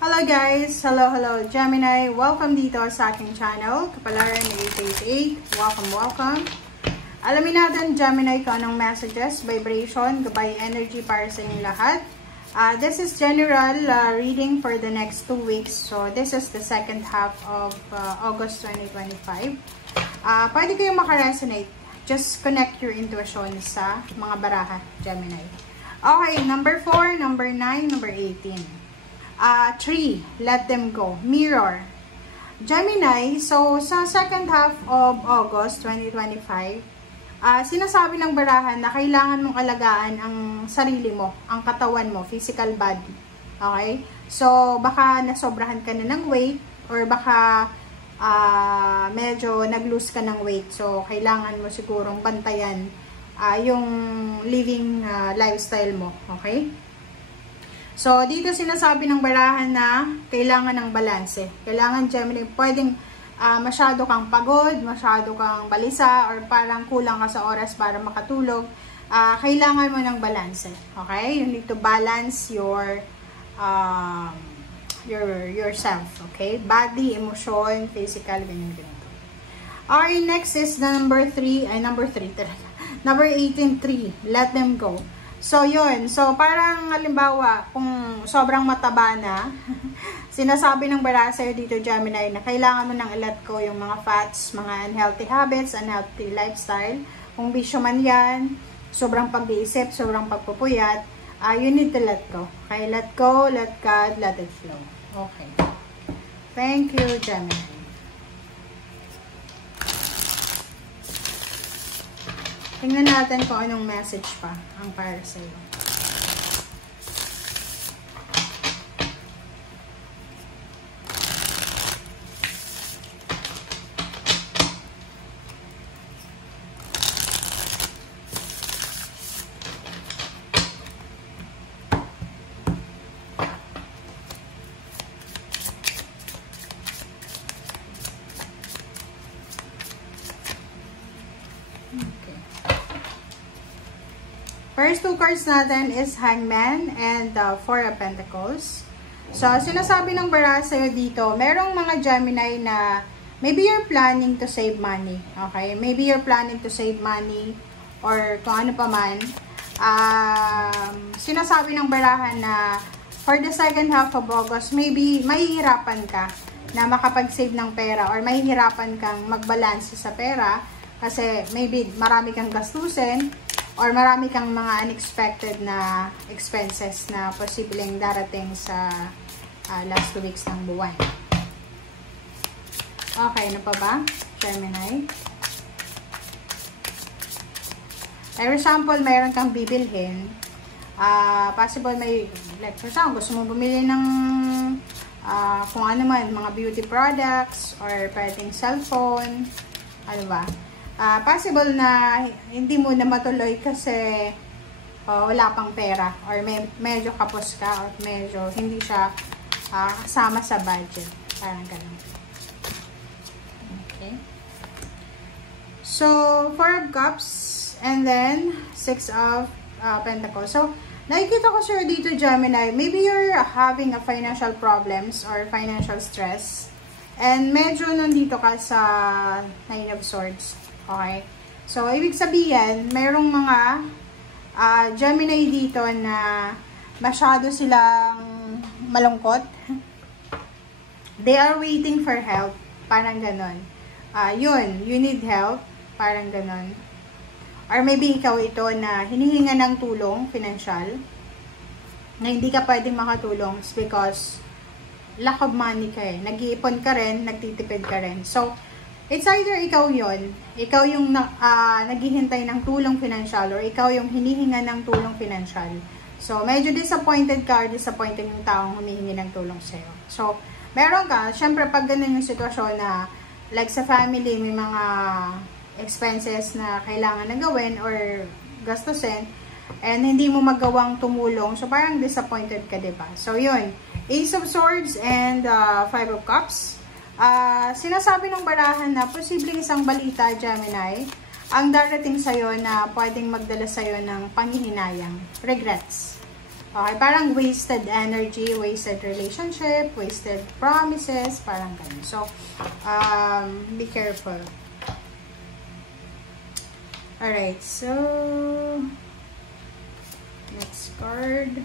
Hello guys! Hello Gemini! Welcome dito sa aking channel, Kapalaran 888. Welcome! Alamin natin Gemini kung anong messages, vibration, gabay energy para sa inyong lahat. This is general reading for the next 2 weeks. So this is the second half of August 2025. Pwede kayong makaresonate. Just connect your intuition sa mga baraha, Gemini. Okay, number 4, number 9, number 18. 3, let them go. Mirror. Gemini, so sa second half of August 2025, sinasabi ng barahan na kailangan mong alagaan ang sarili mo, ang katawan mo, physical body. Okay? So, baka nasobrahan ka na ng weight or baka medyo nag-lose ka ng weight. So, kailangan mo sigurong bantayan yung living lifestyle mo. Okay? So, dito sinasabi ng barahan na kailangan ng balanse. Kailangan, Gemini, pwedeng masyado kang pagod, masyado kang balisa, or parang kulang ka sa oras para makatulog. Kailangan mo ng balanse. Okay? You need to balance yourself. Okay? Body, emotion, physical, ganyan. Okay, next is number 3. Number 18, 3. Let them go. So, yun. So, parang halimbawa, kung sobrang mataba na, sinasabi ng baraha sa'yo dito, Gemini, na kailangan mo nang i-let go yung mga fats, mga unhealthy habits, unhealthy lifestyle. Kung bisyo man yan, sobrang pag-iisip, sobrang pagpupuyat, you need to let go. Okay? Let go, let God, let it flow. Okay. Thank you, Gemini. Tingnan natin kung anong message pa ang para sa iyo. First 2 cards natin is Hangman and 4 of Pentacles. So, sinasabi ng baraha sa'yo dito, merong mga Gemini na maybe you're planning to save money. Okay? Maybe you're planning to save money or kung ano pa man. Sinasabi ng baraha na for the second half of August, maybe mahihirapan ka na makapag-save ng pera or mahihirapan kang magbalanse sa pera kasi maybe marami kang gastusin or marami kang mga unexpected na expenses na posibleng darating sa last 2 weeks ng buwan. Okay, ano pa ba, Gemini? For example, mayroon kang bibilhin. Possible may, like for example, gusto mo bumili ng kung ano man, mga beauty products or pwedeng cellphone. Ano ba? Possible na hindi mo na matuloy kasi wala pang pera or medyo kapos ka or medyo hindi siya kasama sa budget. Parang ganun. Okay. So, 4 of Cups and then 6 of Pentacles. So, nakikita ko sir dito, Gemini, maybe you're having a financial problems or financial stress and medyo nandito ka sa 9 of Swords. Okay. So, ibig sabihin, mayroong mga Gemini dito na masyado silang malungkot. They are waiting for help. Parang ganon. Yun, you need help. Parang ganon. Or maybe ikaw ito na hinihinga ng tulong, financial, na hindi ka pwedeng makatulong because lack of money ka eh. Nag-iipon ka rin, nagtitipid ka rin. So, it's either ikaw yon, ikaw yung naghihintay ng tulong financial or ikaw yung hinihinga ng tulong financial. So, medyo disappointed ka or disappointed yung taong humihingi ng tulong sa'yo. So, meron ka, syempre pag ganun yung sitwasyon na like sa family, may mga expenses na kailangan na gawin or gastusin and hindi mo magawang tumulong. So, parang disappointed ka, diba? So, yun. Ace of Swords and 5 of Cups. Sinasabi ng barahan na posibleng isang balita, Gemini, ang darating sa'yo na pwedeng magdala sa'yo ng panghihinayang, regrets. Okay, parang wasted energy, wasted relationship, wasted promises, parang ganun. So, be careful. Alright, so, next card.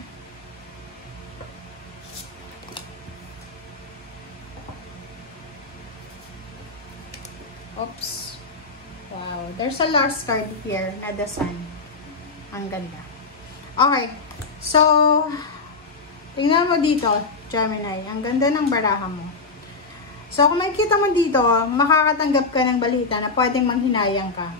Oops. Wow. There's a last card here na the Sun. Ang ganda. Okay. So, tingnan mo dito, Gemini. Ang ganda ng baraha mo. So, kung makikita mo dito, makakatanggap ka ng balita na pwedeng manghinayang ka.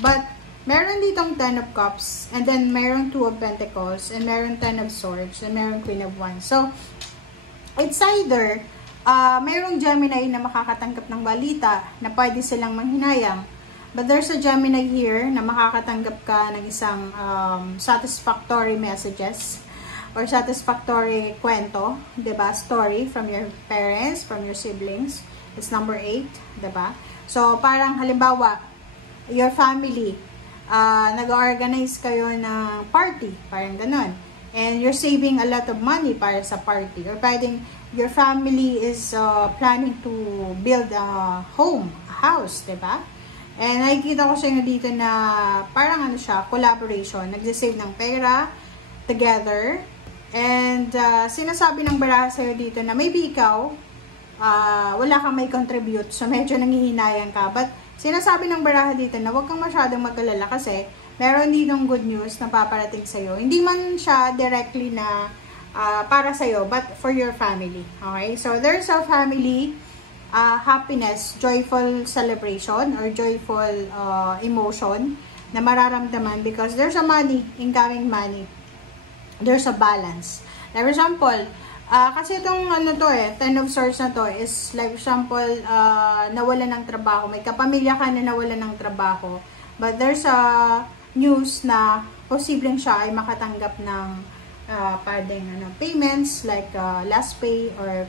But, meron ditong 10 of Cups, and then meron 2 of Pentacles, and meron 10 of Swords, and meron Queen of Wands. So, it's either, mayroong Gemini na makakatanggap ng balita na pwede silang manghinayang. But there's a Gemini here na makakatanggap ka ng isang satisfactory messages or satisfactory kwento, diba? Story from your parents, from your siblings. It's number 8, diba? So, parang halimbawa, your family, nag-organize kayo ng party, parang ganun. And you're saving a lot of money para sa party. Or pwedeng your family is planning to build a home, a house, diba? And nakikita ko sa inyo dito na parang ano siya, collaboration. Nag-save ng pera together. And sinasabi ng baraha sa'yo dito na maybe ikaw, wala kang may contribute. So medyo nangihinayang ka. But sinasabi ng baraha dito na huwag kang masyadong mag-alala kasi meron ditong good news na paparating sa'yo. Hindi man siya directly na para sa'yo, but for your family. Okay? So there's a family happiness, joyful celebration, or joyful emotion na mararamdaman because there's a money, incoming money. There's a balance. Like for example, kasi itong ano to 10 of Swords na to is like for example, nawala ng trabaho. May kapamilya ka na nawala ng trabaho. But there's a news na posibleng siya ay makatanggap ng payments like last pay or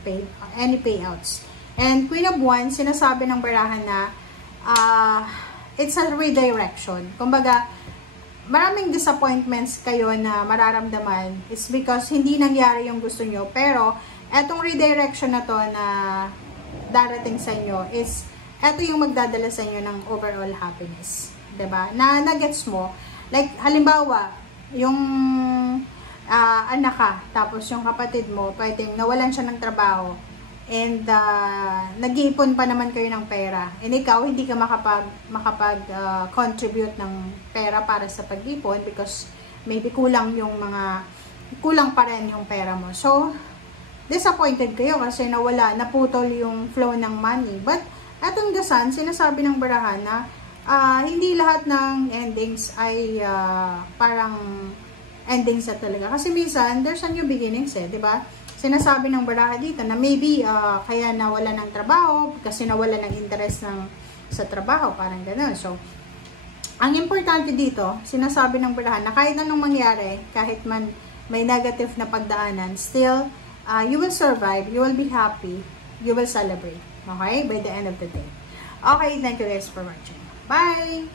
any payouts. And Queen of Wands, sinasabi ng barahan na it's a redirection. Kumbaga, maraming disappointments kayo na mararamdaman. It's because hindi nangyari yung gusto nyo. Pero, etong redirection na to na darating sa inyo is, eto yung magdadala sa inyo ng overall happiness. Diba? Na nagets mo. Like, halimbawa, yung anak ka, tapos yung kapatid mo, pwedeng nawalan siya ng trabaho. And nag-iipon pa naman kayo ng pera. And ikaw, hindi ka makapag-contribute ng pera para sa pag-ipon because maybe kulang pa rin yung pera mo. So, disappointed kayo kasi naputol yung flow ng money. But, atong the Sun, sinasabi ng barahan na hindi lahat ng endings ay parang endings na talaga. Kasi minsan, there's a new beginnings diba? Sinasabi ng baraha dito na maybe kaya nawala ng trabaho kasi nawala ng interest sa trabaho, parang gano'n. So, ang importante dito, sinasabi ng baraha na kahit anong mangyari, kahit man may negative na pagdaanan, still, you will survive, you will be happy, you will celebrate, okay, by the end of the day. Okay, thank you guys for watching. Bye!